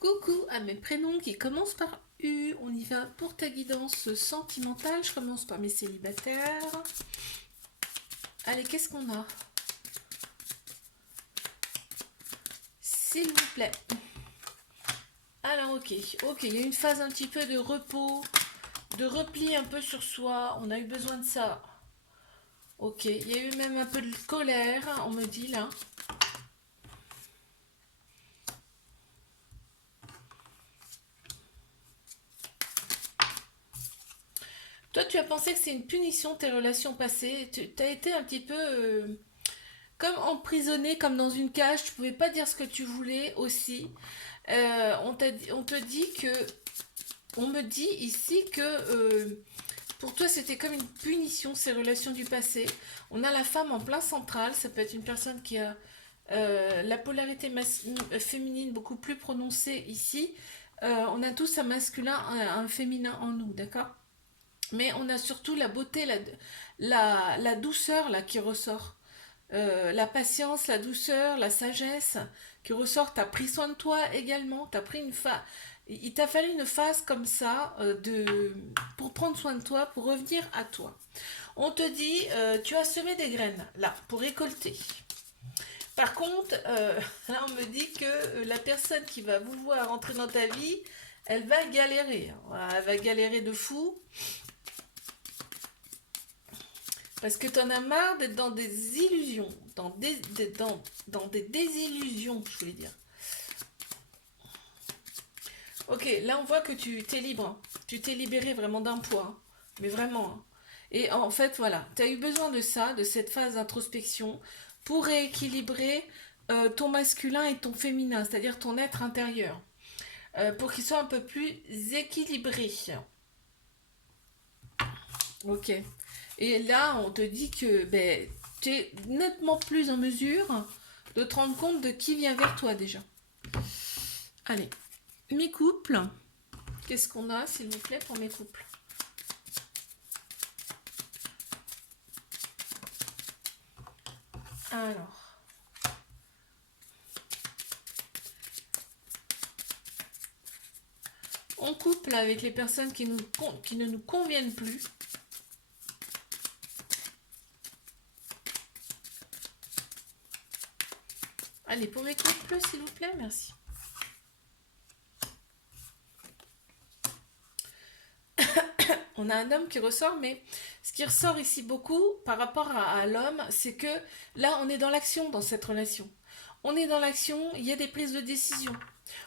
Coucou à mes prénoms qui commencent par U. On y va pour ta guidance sentimentale. Je commence par mes célibataires. Allez, qu'est-ce qu'on a? S'il vous plaît. Alors, ok, il y a une phase un petit peu de repos, de repli un peu sur soi. On a eu besoin de ça. Ok, il y a eu même un peu de colère, on me dit là. Toi, tu as pensé que c'est une punition tes relations passées. Tu as été un petit peu comme emprisonné, comme dans une cage. Tu pouvais pas dire ce que tu voulais aussi. On te dit que, on me dit ici que pour toi c'était comme une punition ces relations du passé. On a la femme en plein central. Ça peut être une personne qui a la polarité féminine beaucoup plus prononcée ici. On a tous un masculin, un féminin en nous, d'accord? Mais on a surtout la beauté, la douceur là qui ressort. La patience, la douceur, la sagesse qui ressort. T'as pris soin de toi également. T'as pris une phase. Il t'a fallu une phase comme ça pour prendre soin de toi, pour revenir à toi. On te dit, tu as semé des graines là pour récolter. Par contre, là on me dit que la personne qui va vouloir entrer dans ta vie, elle va galérer. Elle va galérer de fou. Parce que t'en as marre d'être dans des illusions, dans des désillusions, je voulais dire. Ok, là on voit que tu t'es libre, hein. Tu t'es libéré vraiment d'un poids, hein. Mais vraiment, hein. Et en fait, voilà, tu as eu besoin de ça, de cette phase d'introspection, pour rééquilibrer ton masculin et ton féminin, c'est-à-dire ton être intérieur, pour qu'il soit un peu plus équilibré. Ok. Et là, on te dit que ben, tu es nettement plus en mesure de te rendre compte de qui vient vers toi déjà. Allez, mes couples. Qu'est-ce qu'on a, s'il vous plaît, pour mes couples? Alors, on couple avec les personnes qui ne nous conviennent plus. Allez, pour mes couples, s'il vous plaît, merci. On a un homme qui ressort, mais ce qui ressort ici beaucoup par rapport à l'homme, c'est que là, on est dans l'action dans cette relation. On est dans l'action, il y a des prises de décision.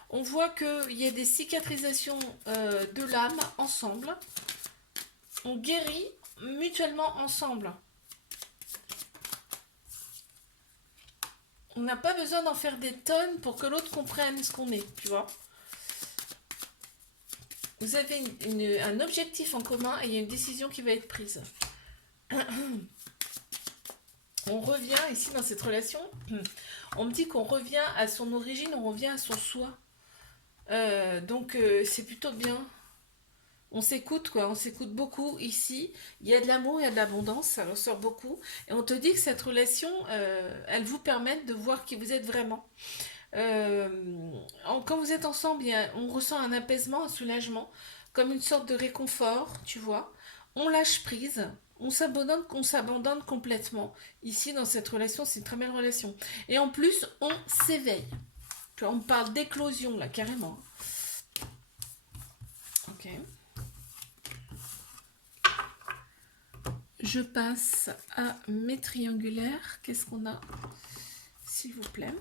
On voit qu'il y a des cicatrisations de l'âme ensemble. On guérit mutuellement ensemble. On n'a pas besoin d'en faire des tonnes pour que l'autre comprenne ce qu'on est, tu vois. Vous avez un objectif en commun et il y a une décision qui va être prise. On revient ici dans cette relation. On me dit qu'on revient à son origine, on revient à son soi. Donc c'est plutôt bien. On s'écoute quoi, on s'écoute beaucoup ici. Il y a de l'amour, il y a de l'abondance, ça ressort beaucoup. Et on te dit que cette relation, elle vous permet de voir qui vous êtes vraiment. Euh, Quand vous êtes ensemble, on ressent un apaisement, un soulagement, comme une sorte de réconfort, tu vois. On lâche prise, on s'abandonne complètement. Ici, dans cette relation, c'est une très belle relation. Et en plus, on s'éveille. Tu vois, on parle d'éclosion là, carrément. Ok. Je passe à mes triangulaires. Qu'est-ce qu'on a, s'il vous plaît?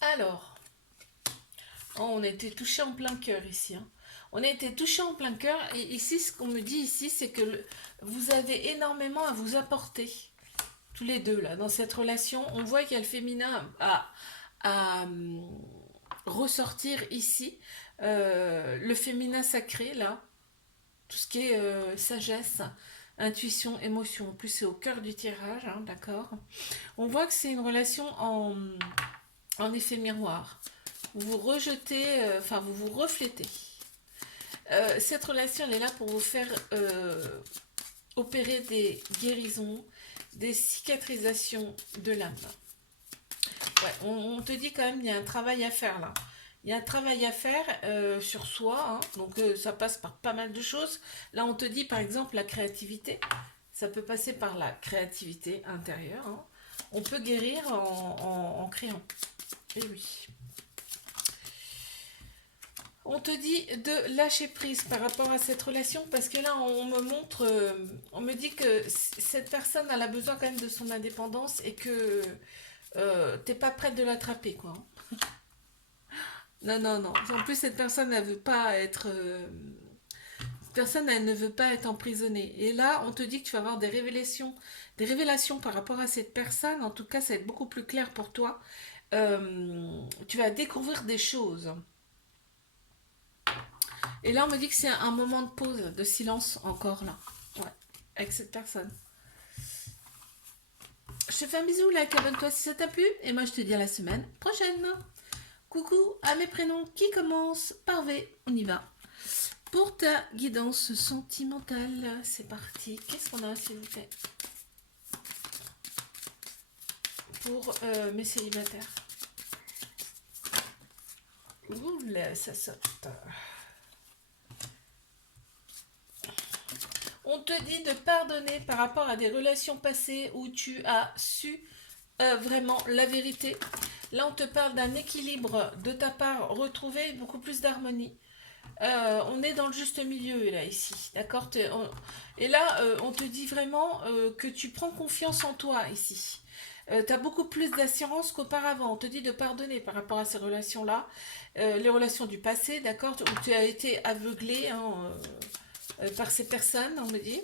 Alors, oh, on a été touché en plein cœur ici, hein. On a été touché en plein cœur et ici, ce qu'on me dit ici, c'est que vous avez énormément à vous apporter, tous les deux, là, dans cette relation. On voit qu'il y a le féminin à ressortir ici. Le féminin sacré, là, tout ce qui est sagesse, intuition, émotion. En plus, c'est au cœur du tirage, hein, d'accord. On voit que c'est une relation en effet miroir. Vous vous rejetez, enfin, vous vous reflétez. Cette relation, elle est là pour vous faire opérer des guérisons, des cicatrisations de l'âme. Ouais, on te dit quand même, il y a un travail à faire là. Il y a un travail à faire sur soi, hein. Donc ça passe par pas mal de choses. Là, on te dit par exemple la créativité. Ça peut passer par la créativité intérieure, hein. On peut guérir en créant. Et oui. On te dit de lâcher prise par rapport à cette relation parce que là, on me montre, on me dit que cette personne, elle a besoin quand même de son indépendance et que t'es pas prête de l'attraper, quoi. Non, non, non. En plus, cette personne, elle veut pas être. Personne, elle ne veut pas être emprisonnée. Et là, on te dit que tu vas avoir des révélations par rapport à cette personne. En tout cas, ça va être beaucoup plus clair pour toi. Tu vas découvrir des choses. Et là, on me dit que c'est un moment de pause, de silence encore là. Ouais, avec cette personne. Je te fais un bisou, like, abonne-toi si ça t'a plu. Et moi, je te dis à la semaine prochaine. Coucou à mes prénoms qui commencent par V. On y va. Pour ta guidance sentimentale, c'est parti. Qu'est-ce qu'on a, s'il vous plaît? Pour mes célibataires. Ouh là, ça saute. On te dit de pardonner par rapport à des relations passées où tu as su vraiment la vérité. Là, on te parle d'un équilibre de ta part retrouvé, beaucoup plus d'harmonie. On est dans le juste milieu là ici, d'accord. Et là, on te dit vraiment que tu prends confiance en toi ici. Tu as beaucoup plus d'assurance qu'auparavant. On te dit de pardonner par rapport à ces relations-là, les relations du passé, d'accord, où tu as été aveuglé, hein, par ces personnes, on me dit.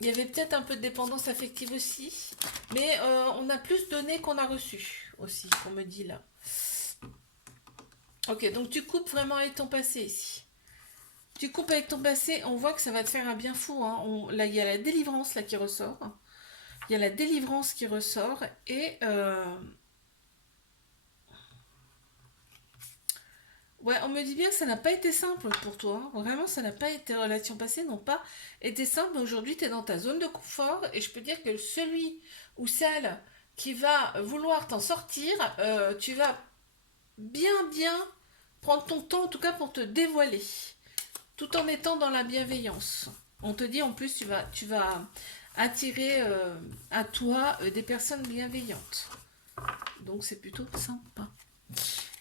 Il y avait peut-être un peu de dépendance affective aussi, mais on a plus donné qu'on a reçu aussi, qu'on me dit là. Ok, donc tu coupes vraiment avec ton passé ici. Tu coupes avec ton passé, on voit que ça va te faire un bien fou, hein. Là, il y a la délivrance là qui ressort. Il y a la délivrance qui ressort et ouais, on me dit bien que ça n'a pas été simple pour toi, hein. Vraiment, ça n'a pas été. Tes relations passées n'ont pas été simples, mais aujourd'hui, tu es dans ta zone de confort et je peux dire que celui ou celle qui va vouloir t'en sortir, tu vas bien prendre ton temps, en tout cas pour te dévoiler, tout en étant dans la bienveillance. On te dit en plus, tu vas attirer à toi des personnes bienveillantes. Donc c'est plutôt sympa.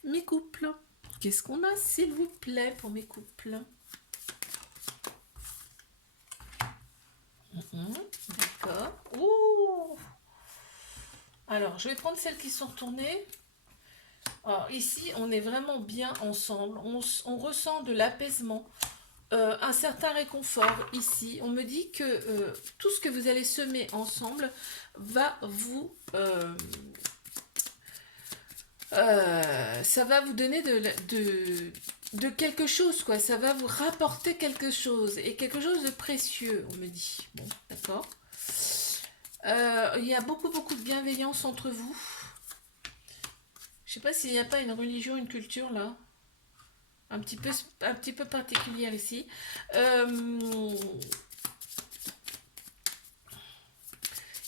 Mes couples. Qu'est-ce qu'on a, s'il vous plaît, pour mes couples? D'accord. Ouh. Alors, je vais prendre celles qui sont retournées. Alors, ici, on est vraiment bien ensemble. On ressent de l'apaisement, un certain réconfort ici. On me dit que tout ce que vous allez semer ensemble va vous... ça va vous donner de quelque chose, quoi. Ça va vous rapporter quelque chose. Et quelque chose de précieux, on me dit. Bon, d'accord. Il y a beaucoup de bienveillance entre vous. Je sais pas s'il n'y a pas une religion, une culture, là. Un petit peu particulière ici.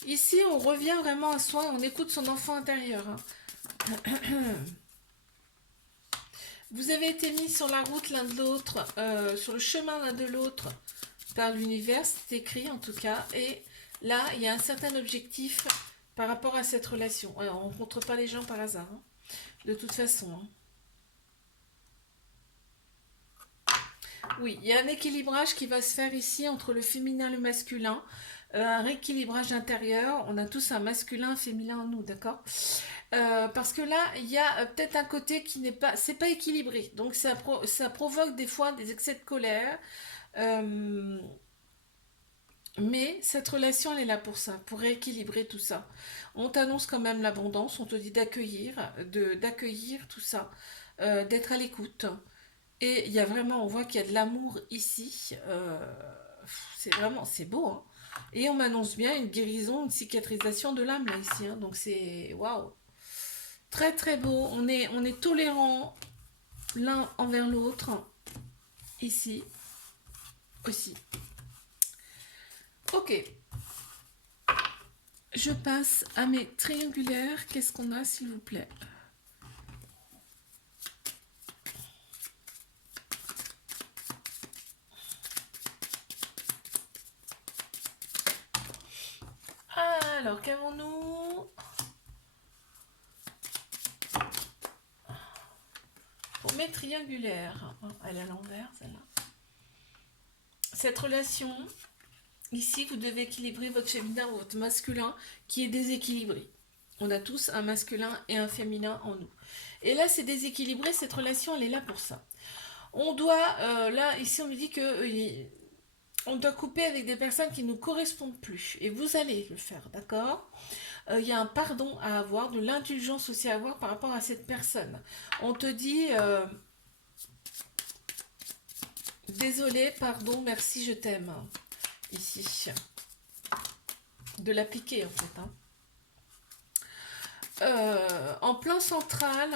Ici, on revient vraiment à soi, on écoute son enfant intérieur, hein. Vous avez été mis sur la route l'un de l'autre, sur le chemin l'un de l'autre par l'univers, c'est écrit en tout cas. Et là, il y a un certain objectif par rapport à cette relation. Ouais, on ne rencontre pas les gens par hasard, hein, de toute façon, hein. Oui, il y a un équilibrage qui va se faire ici entre le féminin et le masculin. Un rééquilibrage intérieur. On a tous un masculin, un féminin en nous, d'accord. Parce que là, il y a peut-être un côté qui n'est pas, c'est pas équilibré. Donc ça provoque des fois des excès de colère. Euh, mais cette relation, elle est là pour ça, pour rééquilibrer tout ça. On t'annonce quand même l'abondance, on te dit d'accueillir tout ça, d'être à l'écoute. Et il y a vraiment, on voit qu'il y a de l'amour ici. C'est vraiment, c'est beau, hein. Et on m'annonce bien une guérison, une cicatrisation de l'âme là ici, hein. Donc c'est waouh, très très beau. On est tolérant, l'un envers l'autre. Ici aussi. Ok. Je passe à mes triangulaires. Qu'est-ce qu'on a, s'il vous plaît? Alors, qu'avons-nous? Pour mes triangulaires. Oh, elle est à l'envers, celle-là. Cette relation, ici, vous devez équilibrer votre féminin ou votre masculin qui est déséquilibré. On a tous un masculin et un féminin en nous. Et là, c'est déséquilibré. Cette relation, elle est là pour ça. On doit, là, ici, on me dit que on doit couper avec des personnes qui ne nous correspondent plus. Et vous allez le faire, d'accord? Il y a un pardon à avoir, de l'indulgence aussi à avoir par rapport à cette personne. On te dit, désolé, pardon, merci, je t'aime. Ici. De l'appliquer, en fait. En plan central,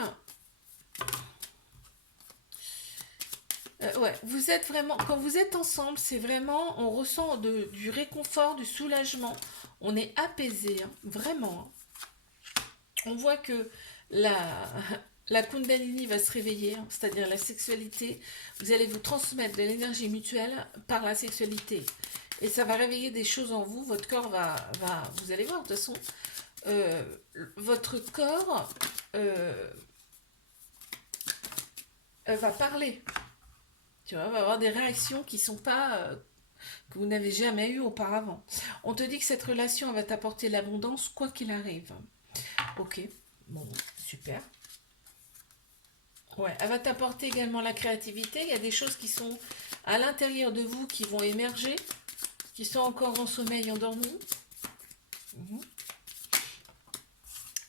ouais, vous êtes vraiment, quand vous êtes ensemble, c'est vraiment, on ressent du réconfort, du soulagement. On est apaisé, hein, vraiment. On voit que la Kundalini va se réveiller, hein, c'est-à-dire la sexualité. Vous allez vous transmettre de l'énergie mutuelle par la sexualité. Et ça va réveiller des choses en vous. Votre corps vous allez voir, de toute façon, votre corps va parler. Tu vois, va avoir des réactions qui sont pas que vous n'avez jamais eues auparavant. On te dit que cette relation va t'apporter l'abondance quoi qu'il arrive. Ok, bon, super. Ouais, elle va t'apporter également la créativité. Il y a des choses qui sont à l'intérieur de vous qui vont émerger, qui sont encore en sommeil endormi.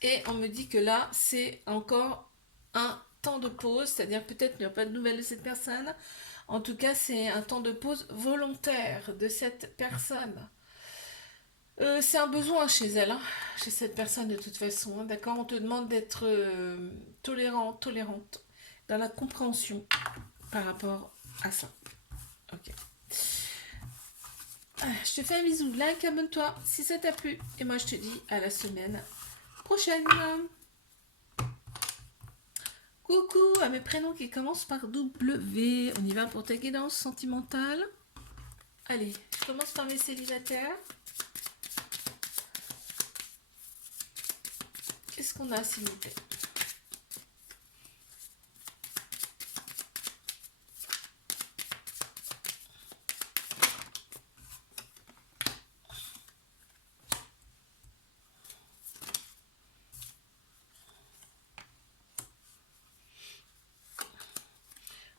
Et on me dit que là, c'est encore un temps de pause, c'est-à-dire peut-être qu'il n'y a pas de nouvelles de cette personne. En tout cas, c'est un temps de pause volontaire de cette personne. C'est un besoin chez elle, hein, chez cette personne de toute façon. Hein, d'accord, on te demande d'être tolérant, tolérante dans la compréhension par rapport à ça. Ok. Je te fais un bisou, like, abonne-toi si ça t'a plu. Et moi, je te dis à la semaine prochaine. Coucou à mes prénoms qui commencent par W. On y va pour ta guidance sentimentale. Allez, je commence par mes célibataires. Qu'est-ce qu'on a, s'il vous plaît?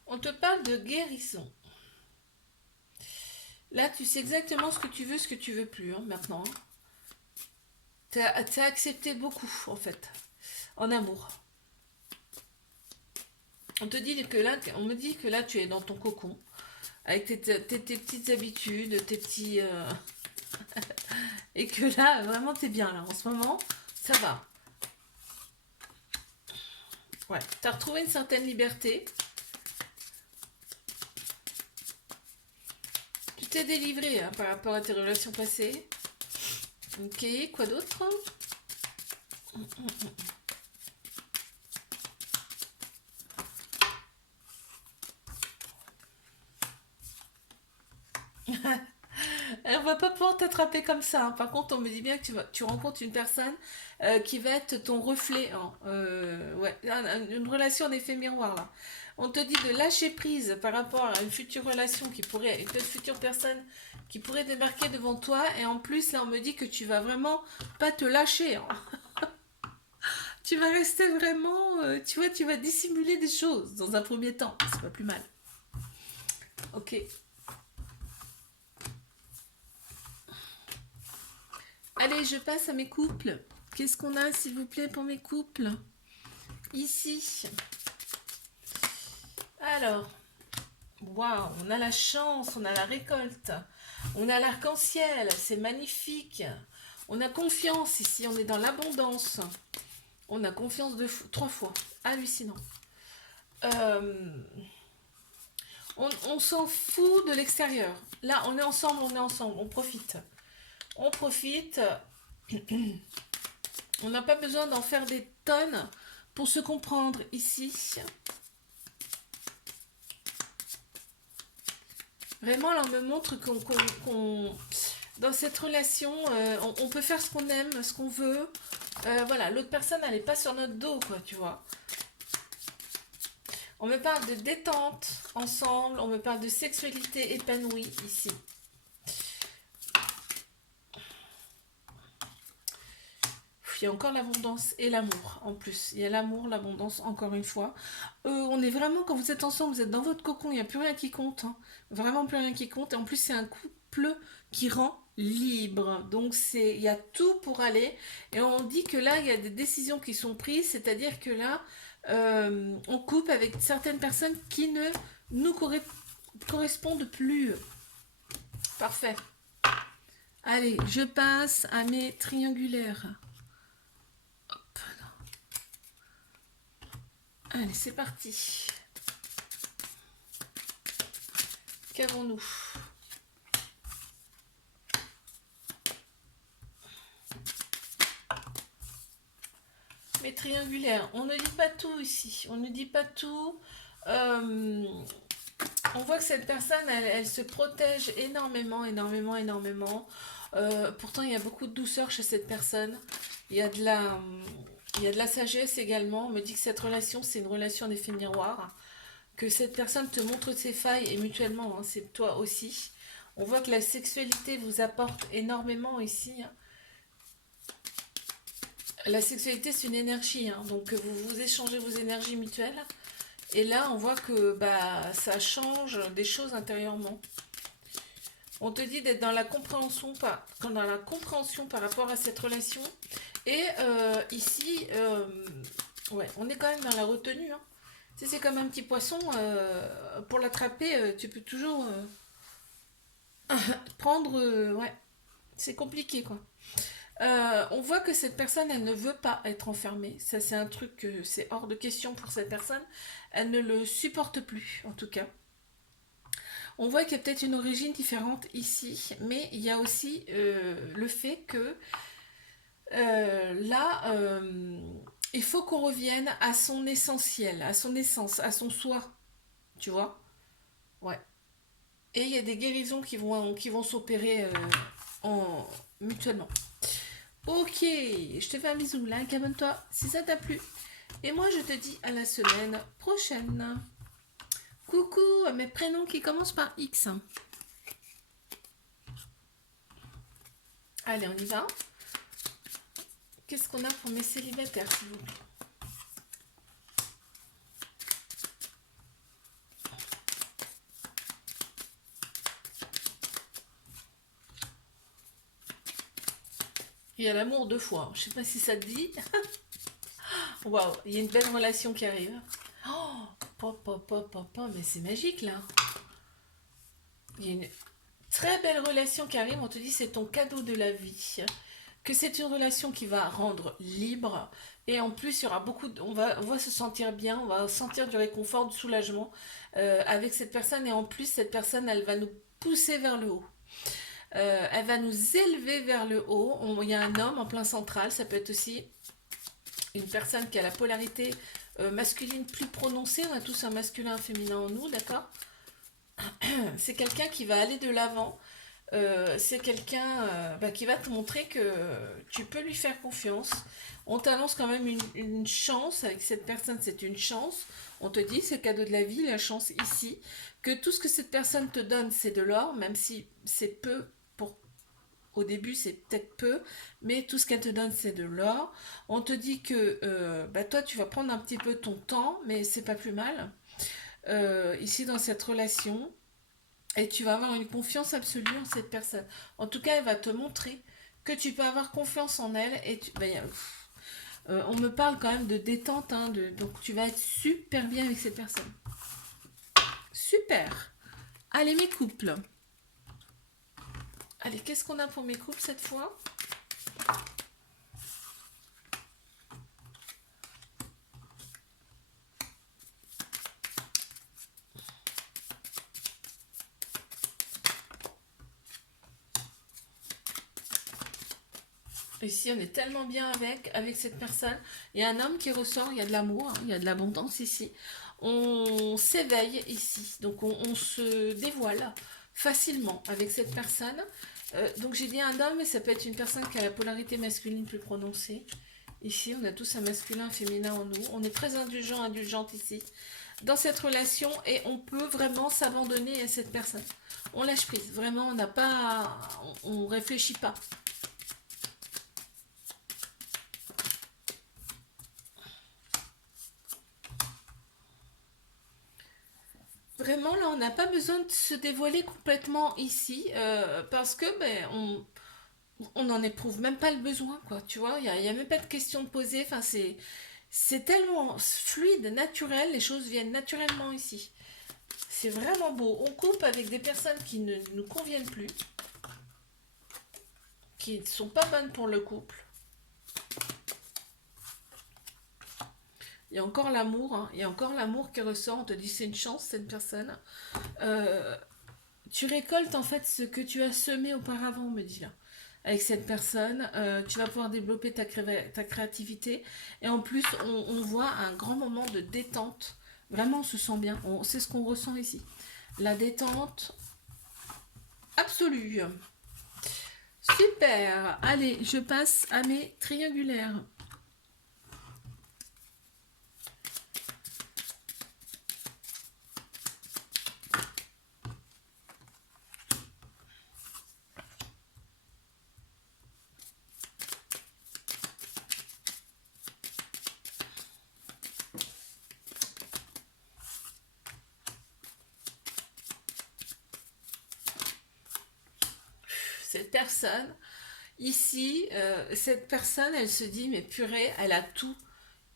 On te parle de guérison. Là, tu sais exactement ce que tu veux plus, hein, maintenant. T'as accepté beaucoup, en fait, en amour. On me dit que là, tu es dans ton cocon, avec tes petites habitudes, tes petits... et que là, vraiment, t'es bien, là, en ce moment, ça va. Ouais, t'as retrouvé une certaine liberté. Tu t'es délivré, hein, par rapport à tes relations passées. Ok, quoi d'autre? On va pas pouvoir t'attraper comme ça, hein. Par contre, on me dit bien que tu rencontres une personne qui va être ton reflet, hein. Ouais, une relation en effet miroir là. On te dit de lâcher prise par rapport à une future relation une future personne qui pourrait débarquer devant toi. Et en plus, là, on me dit que tu vas vraiment pas te lâcher, hein. Tu vas rester vraiment, tu vois, tu vas dissimuler des choses dans un premier temps. C'est pas plus mal. Ok. Allez, je passe à mes couples. Qu'est-ce qu'on a, s'il vous plaît, pour mes couples? Ici. Alors, waouh, on a la chance, on a la récolte, on a l'arc-en-ciel, c'est magnifique. On a confiance ici, on est dans l'abondance. On a confiance 3 fois, hallucinant. euh, on s'en fout de l'extérieur. Là, on est ensemble, on profite. On profite. On n'a pas besoin d'en faire des tonnes pour se comprendre ici. Vraiment, là, on me montre dans cette relation, on peut faire ce qu'on aime, ce qu'on veut. Voilà, l'autre personne, elle n'est pas sur notre dos, quoi, tu vois. On me parle de détente ensemble, on me parle de sexualité épanouie ici. Il y a encore l'abondance et l'amour en plus. Il y a l'amour, l'abondance, encore une fois. On est vraiment, quand vous êtes ensemble, vous êtes dans votre cocon, il n'y a plus rien qui compte. Hein. Vraiment plus rien qui compte. Et en plus, c'est un couple qui rend libre. Donc, il y a tout pour aller. Et on dit que là, il y a des décisions qui sont prises. C'est-à-dire que là, on coupe avec certaines personnes qui ne nous correspondent plus. Parfait. Allez, je passe à mes triangulaires. Allez, c'est parti. Qu'avons-nous? Mais triangulaire, on ne dit pas tout ici. On ne dit pas tout. On voit que cette personne, elle se protège énormément, énormément, énormément. Pourtant, il y a beaucoup de douceur chez cette personne. Il y a de la sagesse également. On me dit que cette relation, c'est une relation d'effet miroir. Que cette personne te montre ses failles et mutuellement, hein, c'est toi aussi. On voit que la sexualité vous apporte énormément ici. Hein. La sexualité, c'est une énergie, hein, donc vous échangez vos énergies mutuelles. Et là, on voit que ça change des choses intérieurement. On te dit d'être dans la compréhension par rapport à cette relation. Et ici, ouais, on est quand même dans la retenue. Hein. Tu sais, c'est comme un petit poisson. Pour l'attraper, tu peux toujours prendre... ouais, c'est compliqué, quoi. On voit que cette personne, elle ne veut pas être enfermée. Ça, c'est un truc que c'est hors de question pour cette personne. Elle ne le supporte plus, en tout cas. On voit qu'il y a peut-être une origine différente ici, mais il y a aussi le fait que là, il faut qu'on revienne à son essentiel, à son essence, à son soi. Tu vois? Ouais. Et il y a des guérisons qui vont s'opérer mutuellement. Ok, je te fais un bisou, là, abonne-toi si ça t'a plu. Et moi, je te dis à la semaine prochaine. Coucou à mes prénoms qui commencent par X. Allez, on y va. Qu'est-ce qu'on a pour mes célibataires, s'il vous plaît? Il y a l'amour deux fois. Je sais pas si ça te dit. Waouh, il y a une belle relation qui arrive. Oh, pop, mais c'est magique là. Il y a une très belle relation qui arrive. On te dit c'est ton cadeau de la vie. Que c'est une relation qui va rendre libre. Et en plus, il y aura on va se sentir bien, on va sentir du réconfort, du soulagement avec cette personne. Et en plus, cette personne, elle va nous pousser vers le haut. Elle va nous élever vers le haut. Il y a un homme en plein central. Ça peut être aussi une personne qui a la polarité masculine plus prononcée. On a tous un masculin, un féminin en nous, d'accord? C'est quelqu'un qui va aller de l'avant. C'est quelqu'un qui va te montrer que tu peux lui faire confiance. On t'annonce quand même une chance avec cette personne, c'est une chance. On te dit, c'est le cadeau de la vie, la chance ici. Que tout ce que cette personne te donne, c'est de l'or, même si c'est peu au début, c'est peut-être peu, mais tout ce qu'elle te donne, c'est de l'or. On te dit que toi, tu vas prendre un petit peu ton temps, mais c'est pas plus mal. Ici, dans cette relation, et tu vas avoir une confiance absolue en cette personne. En tout cas, elle va te montrer que tu peux avoir confiance en elle. Et on me parle quand même de détente, hein, donc tu vas être super bien avec cette personne. Super. Allez, mes couples. Allez, qu'est-ce qu'on a pour mes couples cette fois? Ici, on est tellement bien avec cette personne. Il y a un homme qui ressort, il y a de l'amour, hein, il y a de l'abondance ici. On s'éveille ici, donc on se dévoile facilement avec cette personne. Donc j'ai dit un homme, mais ça peut être une personne qui a la polarité masculine plus prononcée. Ici, on a tous un masculin, un féminin en nous. On est très indulgent, indulgente ici, dans cette relation, et on peut vraiment s'abandonner à cette personne. On lâche prise, vraiment, on n'a pas, on réfléchit pas. Vraiment, là, on n'a pas besoin de se dévoiler complètement ici, parce que ben, on n'en éprouve même pas le besoin, quoi. Tu vois, il y a même pas de question de poser. Enfin, c'est tellement fluide, naturel, les choses viennent naturellement ici. C'est vraiment beau. On coupe avec des personnes qui ne nous conviennent plus, qui ne sont pas bonnes pour le couple. Il y a encore l'amour, hein. Il y a encore l'amour qui ressort. On te dit c'est une chance, cette personne. Euh, Tu récoltes en fait ce que tu as semé auparavant, me dit là. Avec cette personne, tu vas pouvoir développer ta créativité. Et en plus, on voit un grand moment de détente. Vraiment, on se sent bien. C'est ce qu'on ressent ici. La détente absolue. Super. Allez, je passe à mes triangulaires. Cette personne, ici, cette personne, elle se dit, mais purée, elle a tout.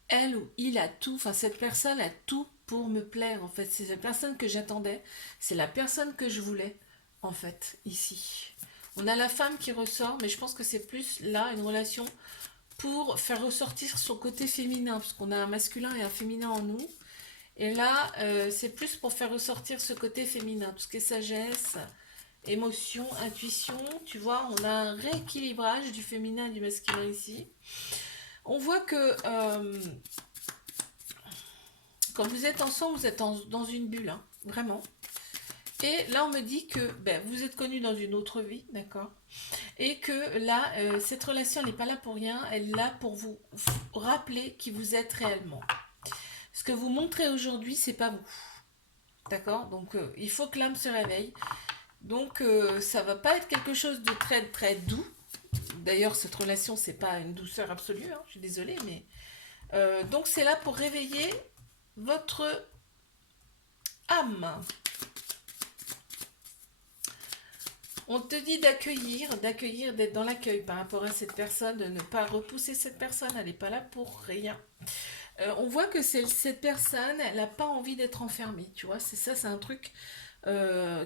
Elle ou il a tout. Enfin, cette personne a tout pour me plaire, en fait. C'est la personne que j'attendais. C'est la personne que je voulais, en fait, ici. On a la femme qui ressort, mais je pense que c'est plus là une relation pour faire ressortir son côté féminin, parce qu'on a un masculin et un féminin en nous. Et là, c'est plus pour faire ressortir ce côté féminin, tout ce qui est sagesse, émotion, intuition. Tu vois, on a un rééquilibrage du féminin et du masculin ici. On voit que quand vous êtes ensemble, vous êtes dans une bulle, hein, vraiment. Et là, on me dit que ben, vous êtes connus dans une autre vie, d'accord. Et que là, cette relation n'est pas là pour rien, elle est là pour vous rappeler qui vous êtes réellement. Ce que vous montrez aujourd'hui, c'est pas vous, d'accord. Donc, il faut que l'âme se réveille. Donc, ça va pas être quelque chose de très très doux. D'ailleurs, cette relation, c'est pas une douceur absolue, hein, je suis désolée, mais donc c'est là pour réveiller votre âme. On te dit d'accueillir, d'être dans l'accueil par rapport à cette personne, de ne pas repousser cette personne, elle n'est pas là pour rien. On voit que cette personne, elle n'a pas envie d'être enfermée, tu vois, c'est ça, c'est un truc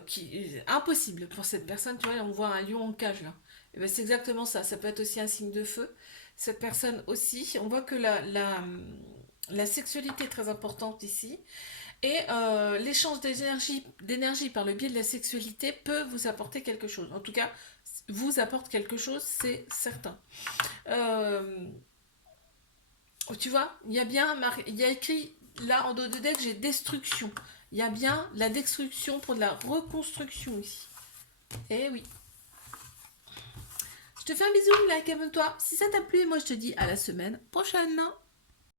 qui est impossible pour cette personne, tu vois, on voit un lion en cage là. Et ben, c'est exactement ça, ça peut être aussi un signe de feu. Cette personne aussi, on voit que la sexualité est très importante ici. Et l'échange d'énergie par le biais de la sexualité peut vous apporter quelque chose. En tout cas, vous apporte quelque chose, c'est certain. Euh, Tu vois, il y a écrit là en dos de deck, j'ai destruction. Il y a bien la destruction pour de la reconstruction ici. Eh oui. Je te fais un bisou, like, abonne-toi. Si ça t'a plu, moi je te dis à la semaine prochaine.